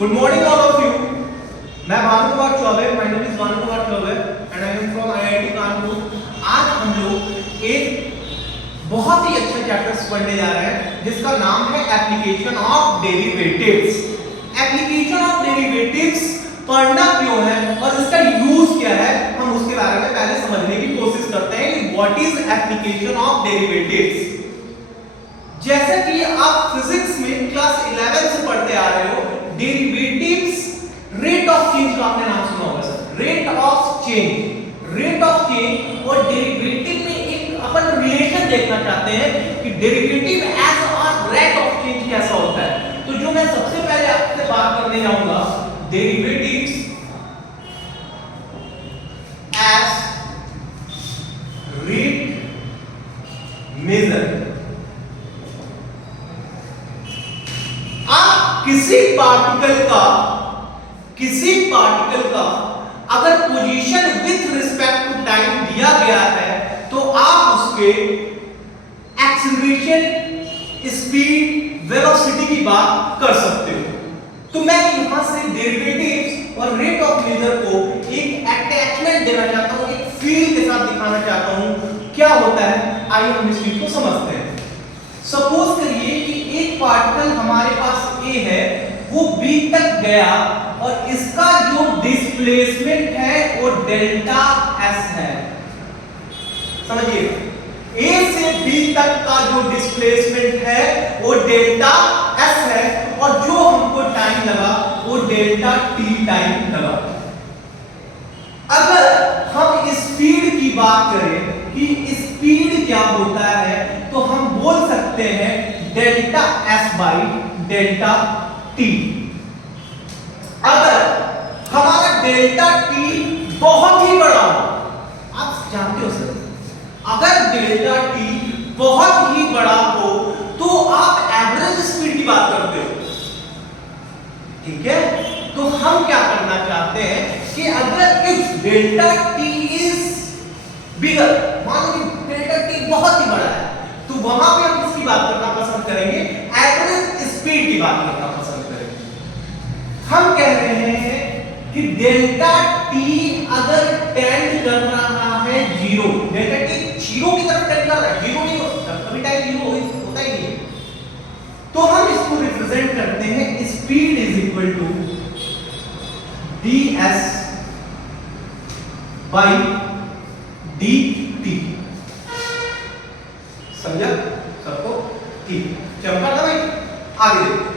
Good morning all of you. मैं Bhanu Kumar Choubey, my name is Bhanu Kumar Choubey and I am from IIT Kanpur. आज हम लोग एक बहुत ही अच्छा चैप्टर पढ़ने जा रहे हैं जिसका नाम है application of derivatives. Application of derivatives पढ़ना क्यों है और इसका यूज क्या है, हम उसके बारे में पहले समझने की कोशिश करते हैं कि what is application of derivatives. जैसे कि आप फिजिक्स में क्लास 11 से पढ़ते आ रहे हो, डेरिवेटिव्स रेट ऑफ चेंज का आपने नाम सुना होगा सर। रेट ऑफ चेंज और डेरिवेटिव में एक अपन रिलेशन देखना चाहते हैं कि डेरिवेटिव एज और रेट ऑफ चेंज कैसा होता है। तो जो मैं सबसे पहले आपसे बात करने जाऊंगा, डेरिवेटिव्स एज रेट मेजर। आप किसी पार्टिकल का अगर position with respect to time दिया गया है तो आप उसके एक्सीलरेशन, स्पीड, वेलोसिटी की बात कर सकते हो। तो मैं यहां से डेरिवेटिव्स और रेट ऑफ मेजर को एक अटैचमेंट देना चाहता हूं, एक फील्ड के साथ दिखाना चाहता हूं क्या होता है। आइए हम इस चीज को समझते हैं। सपोज करिए कि एक पार्टिकल हमारे पास A है, वो B तक गया और इसका जो डिस्प्लेसमेंट है वो डेल्टा S है। समझिए, A से B तक का जो डिस्प्लेसमेंट है वो डेल्टा S है और जो हमको टाइम लगा वो डेल्टा T टाइम लगा। अगर हम स्पीड की बात करें कि स्पीड क्या होता है तो हम बोल सकते हैं delta S by delta T। अगर हमारा डेल्टा T बहुत ही बड़ा हो, आप जानते हो सर, अगर डेल्टा T बहुत ही बड़ा हो तो आप एवरेज स्पीड की बात करते हो, ठीक है। तो हम क्या करना चाहते हैं कि अगर if delta T is bigger, मान लो कि डेल्टा T बहुत ही बड़ा है, तो वहां पे हम किसकी बात करना पसंद करेंगे, एवरेज स्पीड की बात करना पसंद करेंगे। हम कह रहे हैं कि डेल्टा T अगर टेंड कर रहा है जीरो, डेल्टा T जीरो की तरफ टेंड कर रहा है, जीरो नहीं हो सकता, कभी टाइम जीरो होता ही नहीं, तो हम इसको रिप्रेजेंट करते हैं speed is equal to ds by dt। समझा सबको? ठीक, चमका ना भाई। आगे देखो,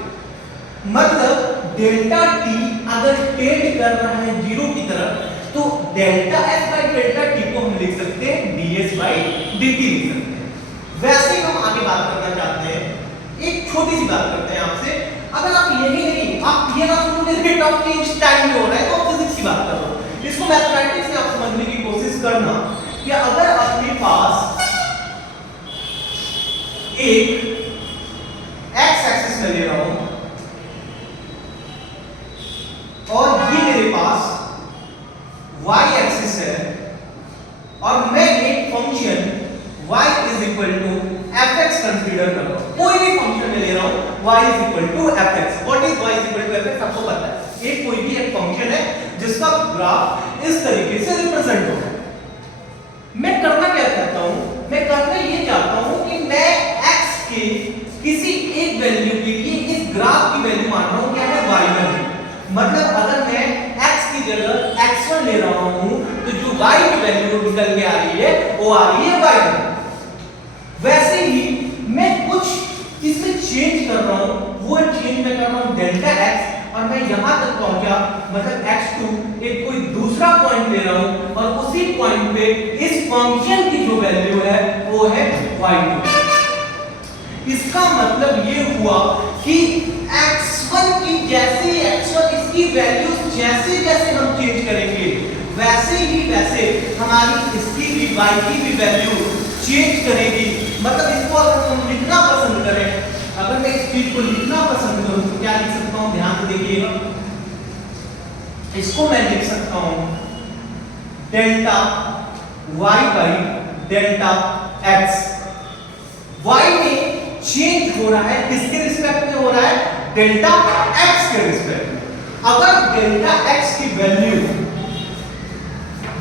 मतलब डेल्टा T अगर टेंड कर रहा है जीरो की तरफ तो delta S by delta T को हम लिख सकते हैं ds बाई dt लिख सकते हैं। वैसे ही हम आगे बात करना चाहते हैं, एक छोटी सी बात करते हैं आपसे। अगर आप यही नहीं, आप ये ना सोचो रेट ऑफ चेंज टाइम में हो रहा है तो आप फिजिक्स की बात कर रहे हो, इसको मैथमेटिक्स से आप समझने की कोशिश करना कि अगर आपके पास एक एक्स एक्सिस में ले रहा हूं और ये मेरे पास वाई एक्सिस है और मैं एक function y is equal to fx consider कर रहा हूं, कोई भी फंक्शन में ले रहा हूं y is equal to fx। What is y is equal to fx आपको पता है, एक कोई भी एक फंक्शन है जिसका ग्राफ इस तरीके से रिप्रेजेंट होगा। मैं करना क्या चाहता हूं, मैं करना ये चाहता हूं कि मैं x के किसी एक वैल्यू के लिए इस ग्राफ की वैल्यू मान रहा हूं क्या है, y1। मतलब अगर मैं x की जगह x1 ले रहा हूं तो जो y की वैल्यू निकल के आ रही है वो आ रही है y1। वैसे ही मैं कुछ इसमें चेंज कर रहा हूं, वो चेंज मैं कर रहा हूं डेल्टा x और मैं यहां तक पहुंचा, मतलब x2 एक कोई दूसरा पॉइंट ले रहा हूं और उसी पॉइंट पे इस फंक्शन की जो वैल्यू है वो है y2। इसका मतलब ये हुआ कि x1 की जैसे x1 इसकी वैल्यू जैसे जैसे हम चेंज करेंगे वैसे ही वैसे हमारी इसकी भी y की भी वैल्यू चेंज करेगी। मतलब इसको अगर हम लिखना पसंद करें, अगर मैं इस चीज को लिखना पसंद करूं तो क्या लिख सकता हूं, ध्यान से देखिएगा। इसको मैं लिख सकता हूं delta y by delta x। y में चेंज हो रहा है, किसके रिस्पेक्ट में हो रहा है, डेल्टा x के रिस्पेक्ट में। अगर डेल्टा x की वैल्यू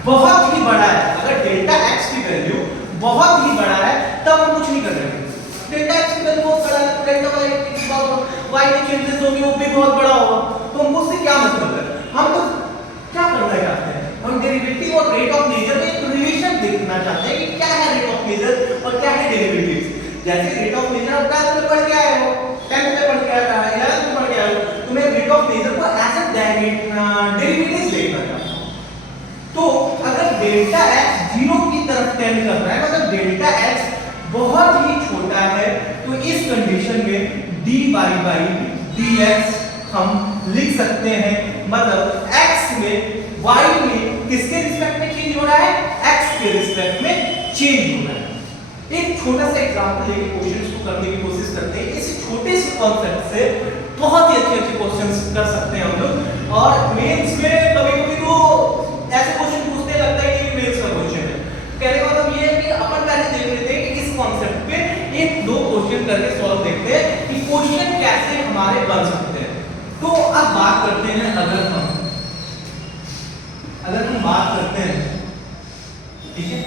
बहुत ही बड़ा है, अगर डेल्टा x की वैल्यू बहुत ही बड़ा है तब हम कुछ नहीं कर रहे। डेल्टा x की वैल्यू बहुत बड़ा है तो डेल्टा y के चेंजेस होंगे वो भी बहुत बड़ा होगा, तो हमको उससे क्या मतलब है? हम तो क्या करना चाहते हैं, हम डेरिवेटिव और रेट ऑफ मेजर में एक रिलेशन देखना चाहते हैं कि क्या है रेट ऑफ मेजर और क्या है डेरिवेटिव। जैसे रेट ऑफ मेजर आप क्लास में पढ़ के आए हो, 10th में पढ़ के आए हो, 11th में पढ़ के आए हो, तो मैं रेट ऑफ मेजर को एज अ डेरिवेटिव देखना चाहता हूं। तो अगर डेल्टा x 0 की तरफ टेंड कर रहा है, मतलब डेल्टा x बहुत ही छोटा है, तो इस कंडीशन में dy by dx हम लिख सकते हैं, मतलब x में y में किसके रिस्पेक्ट में चेंज हो रहा है? x के रिस्पेक्ट में चेंज हो रहा है। एक छोटा सा एग्जांपल लेके क्वेश्चंस को करने की कोशिश करते हैं। इस छोटे से कॉन्सेप्ट से बहुत ही अच्छे क्वेश्चंस कर सकते हैं हम लोग, और मेंस में कभी-कभी तो ऐसे क्वेश्चन पूछते लगता है कि मेंस का क्वेश्चन है। कहने का मतलब ये है कि अपन पहले देख लेते हैं कि इस कॉन्सेप्ट पे एक दो क्वेश्चन करके सॉल्व देखते हैं कि क्वेश्चन कैसे हमारे बन सकते हैं। तो अब बात करते हैं, अगर हम बात करते हैं, ठीक है,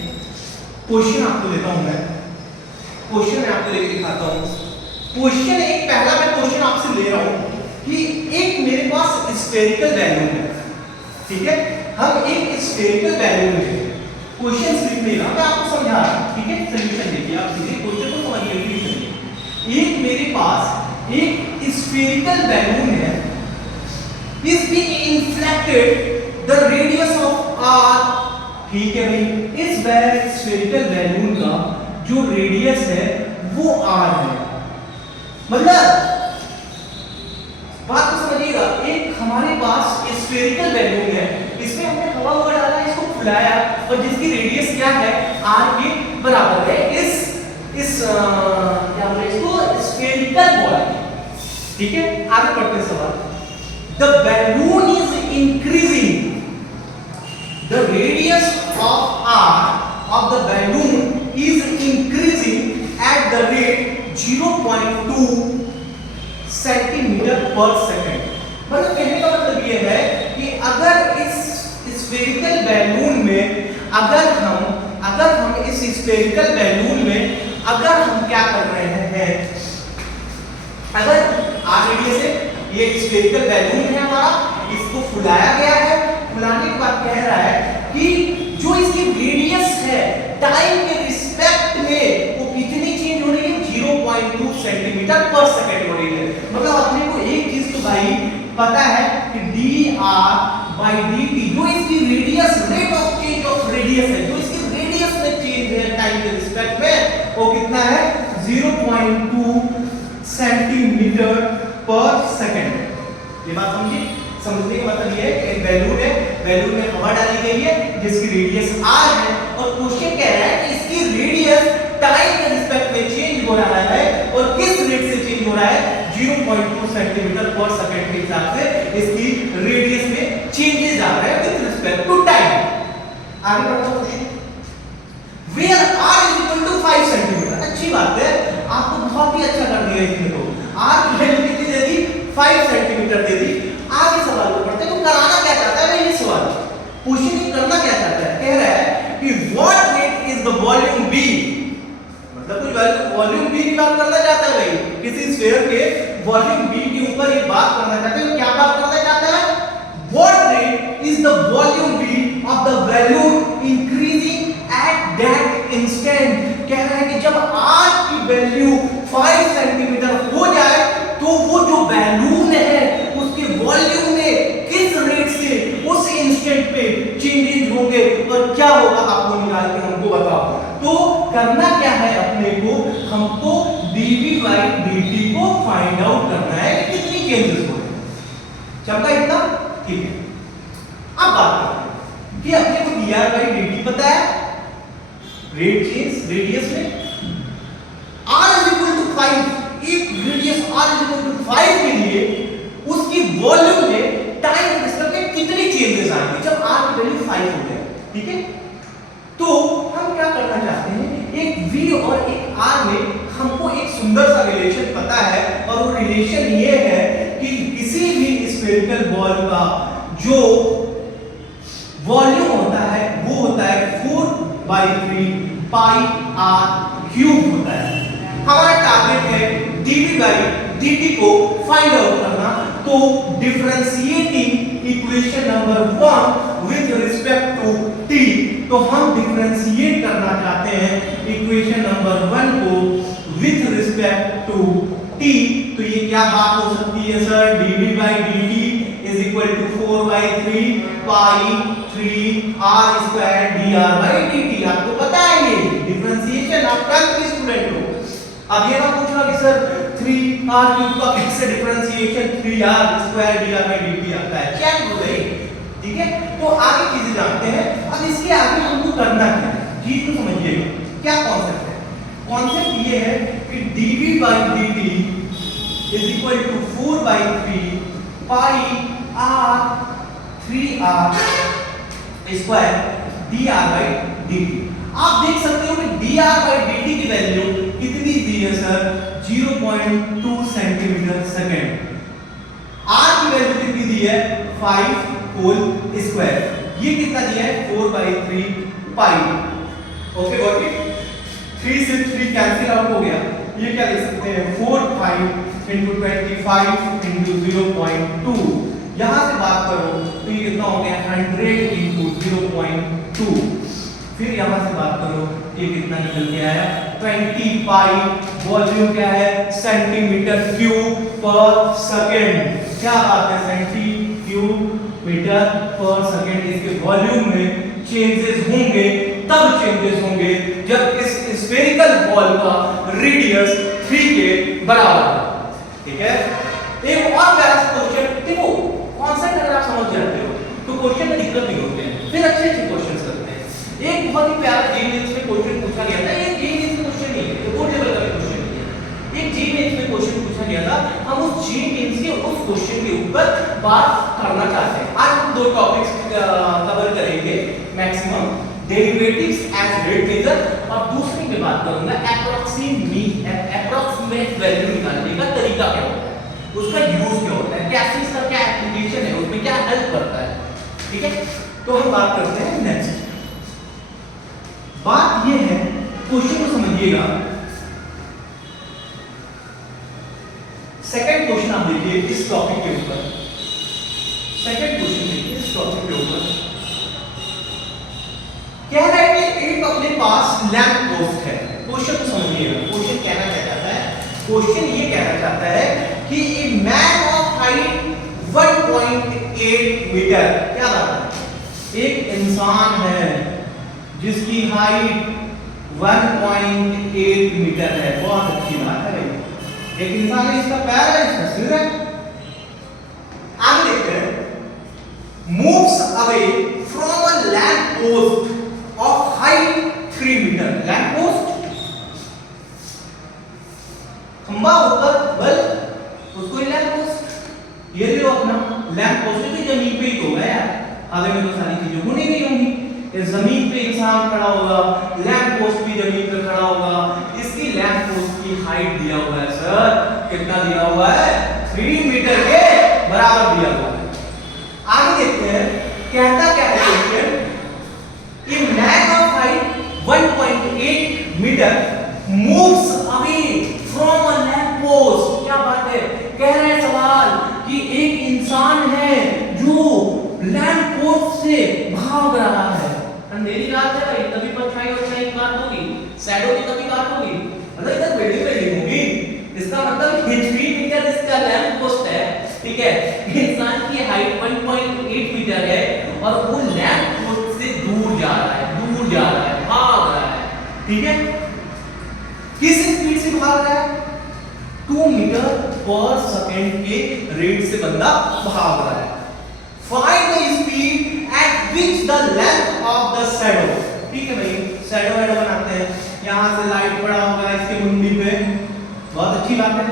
क्वेश्चन आपको देता हूं मैं, क्वेश्चन मैं आपको लेके दिखाता हूं। क्वेश्चन एक पहला मैं क्वेश्चन आपसे ले रहा हूं कि एक मेरे पास स्फेरिकल वैल्यू है, ठीक है, हम एक स्फेरिकल वैल्यू लेंगे। क्वेश्चन सिर्फ नहीं रहा, मैं आपको समझा रहा हूं, ठीक है। सोल्यूशन देखिए, आप सीधे क्वेश्चन को समझिए, लिखिए। एक मेरे पास एक स्फेरिकल वैल्यू है, is being inflicted the radius of r, ठीक है भाई। इस स्फेरिकल बैलून का जो रेडियस है वो r है, मतलब बात को समझिएगा। एक हमारे पास स्फेरिकल बैलून है, इसमें हमने हवा हुआ डाला, इसको फुलाया, और जिसकी रेडियस क्या है? r के बराबर है। इस क्या बोले इसको? स्फेरिकल बॉल, ठीक है। आगे पढ़ते हैं सवाल। The balloon is increasing. The radius of r of the balloon is increasing at the rate 0.2 centimeter per second. मतलब कहने का मतलब ये है कि अगर इस स्फेरिकल बैलून में अगर हम इस स्फेरिकल बैलून में अगर हम क्या कर रहे हैं, अगर r रेडियस है, ये स्फेरिकल बैलून है हमारा, इसको फुलाया गया है, फुलाने के बाद कह रहा है कि जो इसकी रेडियस है टाइम के रिस्पेक्ट में वो कितनी चेंज हो रही है? 0.2 सेंटीमीटर पर सेकंड हो रही है। मतलब अपने को एक चीज तो भाई पता है कि dr/dt जो इसकी radius, rate of change of radius है, जो इसकी रेडियस में चेंज है टाइम के रिस्पेक्ट में, वो कितना है? 0.2 सेंटीमीटर पर सेकंड। ये बात समझिए। समझने का मतलब ये है कि एक बैलून है, बैलून में हवा डाली गई है जिसकी रेडियस r है, और क्वेश्चन कह रहा है कि इसकी रेडियस टाइम के रिस्पेक्ट में चेंज हो रहा है, और किस रेट से चेंज हो रहा है? 0.2 सेंटीमीटर पर सेकंड के हिसाब से इसकी रेडियस में चेंजेस आ रहे हैं विद रिस्पेक्ट टू टाइम। आगे बढ़ते हैं क्वेश्चन। Where r = 5 centimetre. अच्छी बात है, आपको बहुत ही अच्छा कर दिया इसने, तो r की वैल्यू कितनी दे दी? 5 सेंटीमीटर दे दी। आगे सवाल को पढ़ते हैं, तो कराना क्या चाहता है भाई? ये सवाल क्वेश्चन ये करना क्या चाहता है? कह रहा है कि what rate is the volume b, मतलब कुछ वॉल्यूम b की बात करना चाहता है भाई, किसी स्फीयर के वॉल्यूम b के ऊपर ये बात करना चाहता है। क्या बात करना चाहता है? What rate is the volume b of the balloon increasing at that instant. कह रहा है कि जब r की वैल्यू 5 सेंटीमीटर हो जाए तो वो जो बैलून है उसके वॉल्यूम में किस रेट से उस इंस्टेंट पे चेंजेस होंगे और क्या होगा, आपको निकाल के हमको बताओ। तो करना क्या है अपने को? हमको dv/dt को फाइंड आउट करना है कि कितनी चेंजेस हो रहे हैं। चलता इतना, ठीक है। अब बात करते हैं कि अपने को dr/dt पता है, रेट चेंज रेडियस में r = 5, एक रेडियस r = 5 के लिए उसकी वॉल्यूम में टाइम रिस्पेक्ट में कितनी चेंजेस आएंगे जब r की वैल्यू 5 हो जाए, ठीक है। तो हम क्या करना चाहते हैं, एक v और एक r में हमको एक सुंदर सा रिलेशन पता है, और वो रिलेशन ये है कि किसी भी स्फीयर स्फेरिकल बॉल का जो वॉल्यूम होता है वो होता है 4/3 पाई आर क्यूब होता है। हमारा टारगेट है dv बाई dt को फाइंड आउट करना। तो differentiating equation number 1 with respect to t, तो हम डिफरेंशिएट करना चाहते हैं इक्वेशन नंबर 1 को विद रिस्पेक्ट टू t। तो ये क्या बात हो सकती है sir? dv by dt is equal to 4/3 pi 3 r square dr by dt। आपको पता है ये डिफरेंशिएशन आप कर के स्टूडेंट हो। अब ये ना पूछना कि सर 3r क्यूब का कैसे differentiation 3r square dr by dt आता है, क्या बोले? ठीक है, तो आगे चीजें जानते हैं। अब इसके आगे हमको करना क्या है चीज को समझिएगा। क्या कॉन्सेप्ट है? कॉन्सेप्ट ये है कि dv by dt is equal to 4/3 pi r 3r square dr by dt। आप देख सकते हो कि dr बाई dt की वैल्यू कितनी दी है सर? 0.2 centimetre second. r की वैल्यू कितनी दी है? 5 होल स्क्वायर। ये कितना दिया है? 4/3 पाई। Okay got it. 3 से 3 कैंसिल आउट हो गया। ये क्या लिख सकते हैं? 4 5 into 25 into 0.2। यहां से बात करो तो ये कितना हो गया? 100 into 0.2। फिर यहां से बात करो ये कितना निकल के आया? 20 पाई। वॉल्यूम क्या है? सेंटीमीटर क्यूब पर सेकेंड। क्या बात है? सेंटीमीटर पर सेकेंड। इसके वॉल्यूम में चेंजेस होंगे तब चेंजेस होंगे जब इस स्फेरिकल बॉल का रेडियस 3 के बराबर हो। ठीक है, एक और प्यारा सा क्वेश्चन देखो, कॉन्सेप्ट अगर आप समझ जाते हो तो क्वेश्चन में दिक्कत नहीं होती है, फिर अच्छे अच्छे क्वेश्चंस करते हैं। एक बहुत ही प्यारा जी मेंस में क्वेश्चन पूछा गया था। ये जी मेंस में क्वेश्चन नहीं है, वो लेवल का क्वेश्चन नहीं है। एक जी मेंस में क्वेश्चन पूछा गया था, हम उस जी मेंस के उस क्वेश्चन के ऊपर बात करना चाहते हैं। आज हम दो टॉपिक्स कवर करेंगे maximum, derivatives as rate measure, और दूसरी में बात करूंगा एप्रोक्सीमेट वैल्यू निकालने का तरीका क्या होता है, उसका यूज क्या होता है, कैसे इसका क्या एप्लीकेशन है, उसमें क्या हेल्प करता है। ठीक है, तो हम बात करते हैं नेक्स्ट। बात ये है, क्वेश्चन को समझिएगा। सेकंड क्वेश्चन आप देखिए इस टॉपिक के ऊपर। सेकंड क्वेश्चन देखिए इस टॉपिक के ऊपर कह रहा है कि एक अपने पास लैंप पोस्ट है। क्वेश्चन को समझिएगा, क्वेश्चन कहना क्या चाहता है? क्वेश्चन ये कहना चाहता है कि a man of height 1.8 metre, क्या बात है? एक इंसान है जिसकी हाइट 1.8 मीटर है। बहुत अच्छी बात है भाई। एक इंसान है, इसका पैर है, इसका सिर है। आगे देखते हैं। Moves away from a lamp post of height 3 meter। Lamp post खंबा ऊपर बल, उसको ही लैंप पोस्ट। ये लो अपना लैंप पोस्ट भी जमीन पे ही तो है यार, हवा में तो सारी चीजें होनी नहीं होंगी। इस जमीन पे इंसान खड़ा होगा, लैंप पोस्ट भी जमीन पे खड़ा होगा। इसकी लैंप पोस्ट की हाइट दिया हुआ है सर, कितना दिया हुआ है? 3 मीटर के बराबर दिया हुआ है। आगे देखते हैं कहता क्या है question. A man of height 1.8 meter moves away from a lamp post। क्या बात है? कह रहे हैं सवाल कि एक इंसान है जो लैंप पोस्ट से भाग रहा है। अंधेरी रात है भाई, तभी परछाई और छाई की बात होगी, शैडो की तभी बात होगी, मतलब इधर बिल्डिंग होगी। इसका मतलब 3 मीटर इसका लैंप पोस्ट है। ठीक है, इंसान की हाइट 1.8 मीटर है और वो लैंप पोस्ट से दूर जा रहा है, दूर जा रहा है, भाग रहा है। ठीक है, किस स्पीड से भाग रहा है? 2 मीटर पर सेकंड के रेट से बंदा भाग रहा है। Find the speed at which the length of the shadow. ठीक है भाई, शैडो वेडो बनाते हैं। यहां से लाइट पड़ा होगा इसके मुंडी पे, बहुत अच्छी बात है।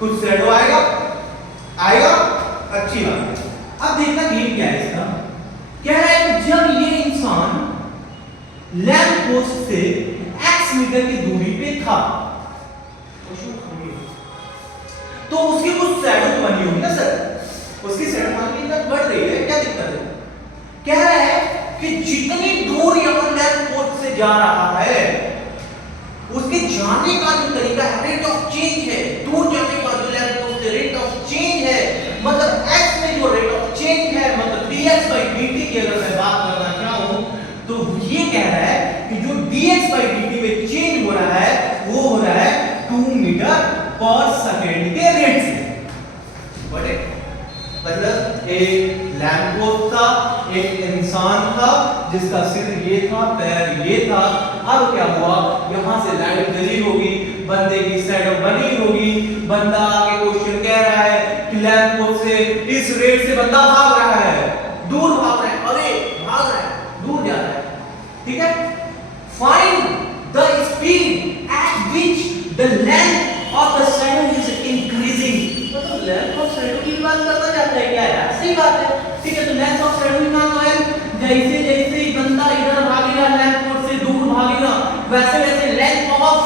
कुछ शैडो आएगा, अच्छी बात है। अब देखना गेम क्या है इसका। क्या है? जब ये इंसान लैंप पोस्ट से x मीटर की दूरी पे था तो उसकी कुछ शैडो बनी होगी ना सर। उसकी सैडो मान ली इधर बढ़ रही है, क्या दिक्कत है? कह रहा है कि जितनी दूर यह लैंप पोस्ट से जा रहा है उसके जाने का जो तरीका है, रेट ऑफ चेंज है, दूर जाने का जो लैंप पोस्ट से रेट ऑफ चेंज है, मतलब x में जो रेट ऑफ चेंज है, मतलब dx/dt की अगर मैं बात करना चाहूं तो ये कह रहा है कि जो dx/dt में चेंज हो रहा है वो हो रहा है 2 मीटर पर सेकंड के रेट से। बट मतलब एक लैंप पोस्ट था, एक इंसान था जिसका सिर ये था, पैर ये था। अब क्या हुआ, यहां से लाइट गली होगी, बंदे की शैडो बनी होगी, बंदा आगे क्वेश्चन कह रहा है कि लैंप पोस्ट से इस रेट से बंदा भाग रहा है, दूर भाग रहा है, अरे भाग रहा है, दूर जा रहा है, ठीक है। Find the speed at which the length of the shadow is increasing. मतलब लेंथ ऑफ शैडो की बात करना चाहता है क्या यार, सही बात है, ठीक है। तो लेंथ ऑफ शैडो की मान लो है जैसे जैसे ही बंदा इधर भागेगा लैंप पोस्ट से दूर भागेगा, वैसे वैसे लेंथ ऑफ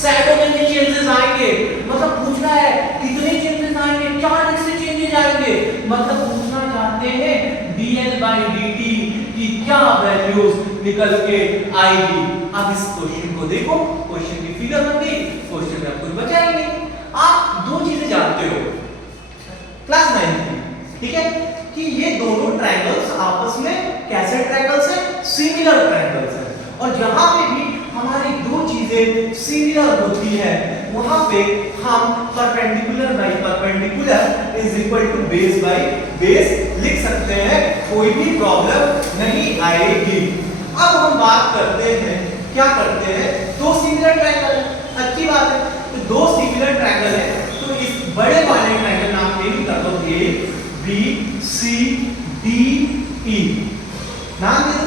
शैडो में भी चेंजेस आएंगे। मतलब पूछना है कितने चेंजेस आएंगे, 4x से चेंजेस आएंगे। मतलब पूछना चाहते हैं dl/dt की क्या वैल्यूज निकल के आएगी। अब इस क्वेश्चन को देखो, क्वेश्चन की फिगर बन गई, क्वेश्चन में आपको बचाएंगे। आप दो चीजें जानते हो क्लास 9 की, ठीक है, कि ये दोनों ट्रायंगल्स आपस में कैसे ट्रायंगल्स हैं, सिमिलर ट्रायंगल्स हैं। और जहां पे भी हमारी दो चीजें सिमिलर होती है वहां पे हम perpendicular by perpendicular is equal to base by base लिख सकते हैं, कोई भी प्रॉब्लम नहीं आएगी। अब हम बात करते हैं, क्या करते हैं, दो सिमिलर ट्रायंगल, अच्छी बात है। तो दो सिमिलर ट्रायंगल है, तो इस बड़े वाले ट्रायंगल नाम नेम कर दो ए बी सी डी ई, नाम दे दो,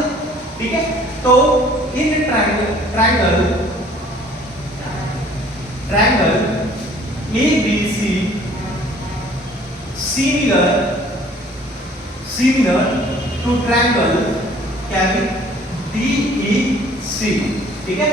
ठीक है। तो in triangle A B C similar to triangle क्या है डी ई सी, ठीक है।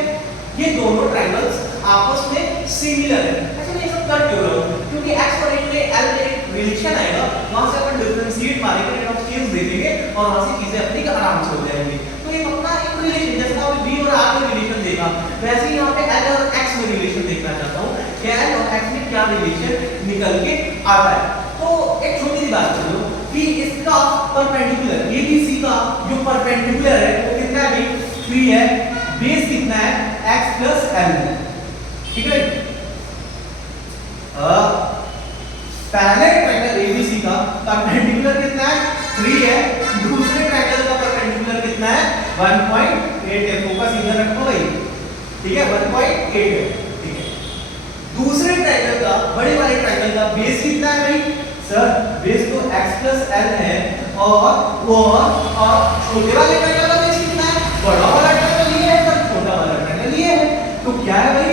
ये दोनों ट्रायंगल्स आपस में सिमिलर है। अच्छा मैं सब कर क्यों रहा हूं, क्योंकि x पर एक l में एक रिलेशन आएगा, वहां से अपन डिफरेंशिएट मारेंगे, रेट ऑफ चेंज देखेंगे और वहां से चीजें अपनी आराम से हो जाएंगी। तो ये अपना एक रिलेशन, जैसे आपने b और r में रिलेशन देखा, वैसे ही यहां पे l और x में रिलेशन देखना चाहता हूं कि l और x में क्या रिलेशन निकल के आता है। तो एक छोटी सी बात कर लो कि इसका परपेंडिकुलर ABC का जो परपेंडिकुलर है वो कितना है, 3 है, बेस कितना है x plus l, ठीक है। पहले ट्रायंगल ABC का परपेंडिकुलर कितना है 3 है, दूसरे ट्रायंगल का परपेंडिकुलर कितना है 1.8 है, फोकस इधर रखो भाई, ठीक है, 1.8 है, ठीक है। दूसरे ट्रायंगल का, बड़े वाले ट्रायंगल का बेस कितना है भाई, सर बेस तो x plus l है, और छोटे वाले ट्रायंगल का बेस कितना है, बड़ा वाला ट्रायंगल ये है, सर छोटा वाला ट्रायंगल ये है, तो क्या है भाई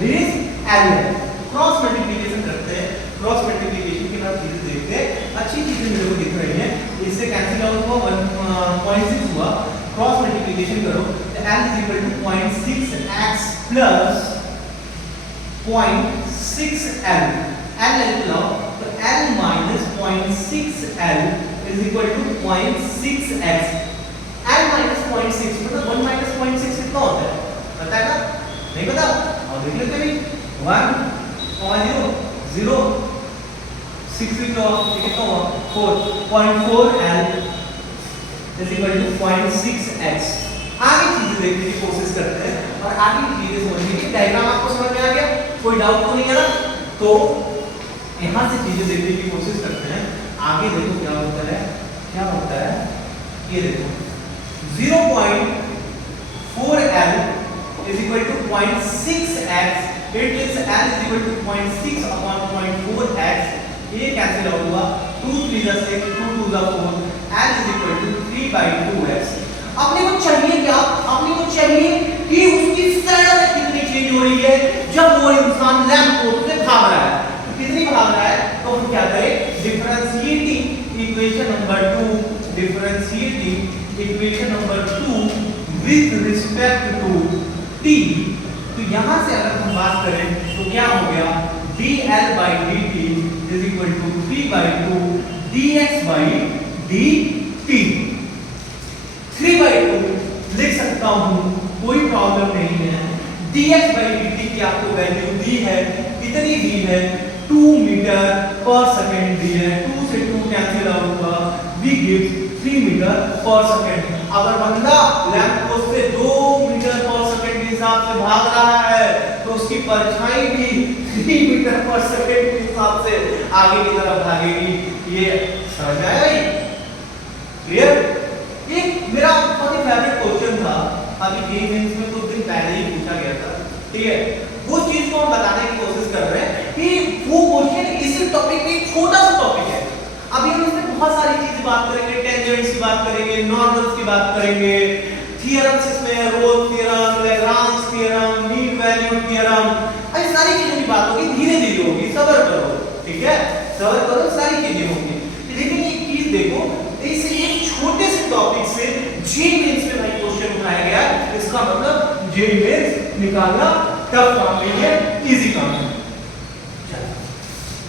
बेस l है। क्रॉस मल्टीप्लिकेशन करते हैं, क्रॉस मल्टीप्लिकेशन के बाद चीजें देखते हैं, अच्छी चीजें मेरे को दिख रही हैं, इससे कैंसिल आउट हुआ 1.6 हुआ, क्रॉस मल्टीप्लिकेशन करो तो l is equal to 0.6x plus 0.6l, l निकालो तो l minus 0.6l is equal to 0.6x, l minus 0.6 मतलब 1 minus 0.6 कितना होता है, पता है ना, नहीं पता, और देख लेते हैं 1.0 6 कितना हुआ 4.4l is equal to 0.6x। आगे चीजें देखने की कोशिश करते हैं और आगे चीजें समझने की, डायग्राम आपको समझ में आ गया, कोई डाउट तो नहीं है ना, तो यहां से चीजें देखने की कोशिश करते हैं। आगे देखो क्या होता है, क्या होता है, ये देखो 0.4l is equal to 0.6x, it is l is equal to 0.6 upon 0.4x, ये कैंसिल आउट हुआ, 2 3 6 2 2 4, l is equal to 3/2x। अपने को चाहिए क्या, अपने को चाहिए कि उसकी शैडो में कितनी चेंज हो रही है जब वो इंसान लैंप पोस्ट से भाग रहा है, तो कितनी भाग रहा है, तो हम क्या करें, differentiating equation number 2, differentiating equation number 2 with respect to t। तो यहां से अगर हम बात करें तो क्या हो गया, dl/dt is equal to 3/2 dx by dt 3/2 लिख सकता हूं, कोई प्रॉब्लम नहीं है। dx by dt की आपको वैल्यू दी है, कितनी दी है 2 मीटर पर सेकंड दी है। 2 से 2 कैंसिल आउट हुआ, वी गिव 3 मीटर पर सेकंड। अगर बंदा लैंप पोस्ट से 2 मीटर पर सेकंड के हिसाब से भाग रहा है तो उसकी परछाई भी 3 मीटर पर सेकंड के हिसाब से आगे की तरफ भागेगी। ये समझ आया भाई? क्लियर? एक मेरा बहुत ही फेवरेट क्वेश्चन था, अभी जेईई मेंस में कुछ दिन पहले ही पूछा गया था, ठीक है? वो चीज को हम बताने की कोशिश कर रहे हैं कि वो क्वेश्चन इसी टॉपिक पे एक छोटा सा टॉपिक है। अभी हम इसमें बहुत सारी चीजें बात करेंगे, टेंजेंट्स की बात करेंगे, नॉर्मल्स की बात करेंगे, थ्योरम्स इसमें, Rolle theorem, Lagrange theorem, mean value theorem, ऐसी सारी चीजों की बात होगी, धीरे धीरे होगी, सब्र करो, ठीक है? सब्र करो, सारी चीजें होंगी। लेकिन एक चीज देखो, इस एक छोटे से टॉपिक से जेईई मेंस में भाई क्वेश्चन उठाया गया, इसका मतलब जेईई मेंस निकालना टफ काम नहीं है, इजी काम है।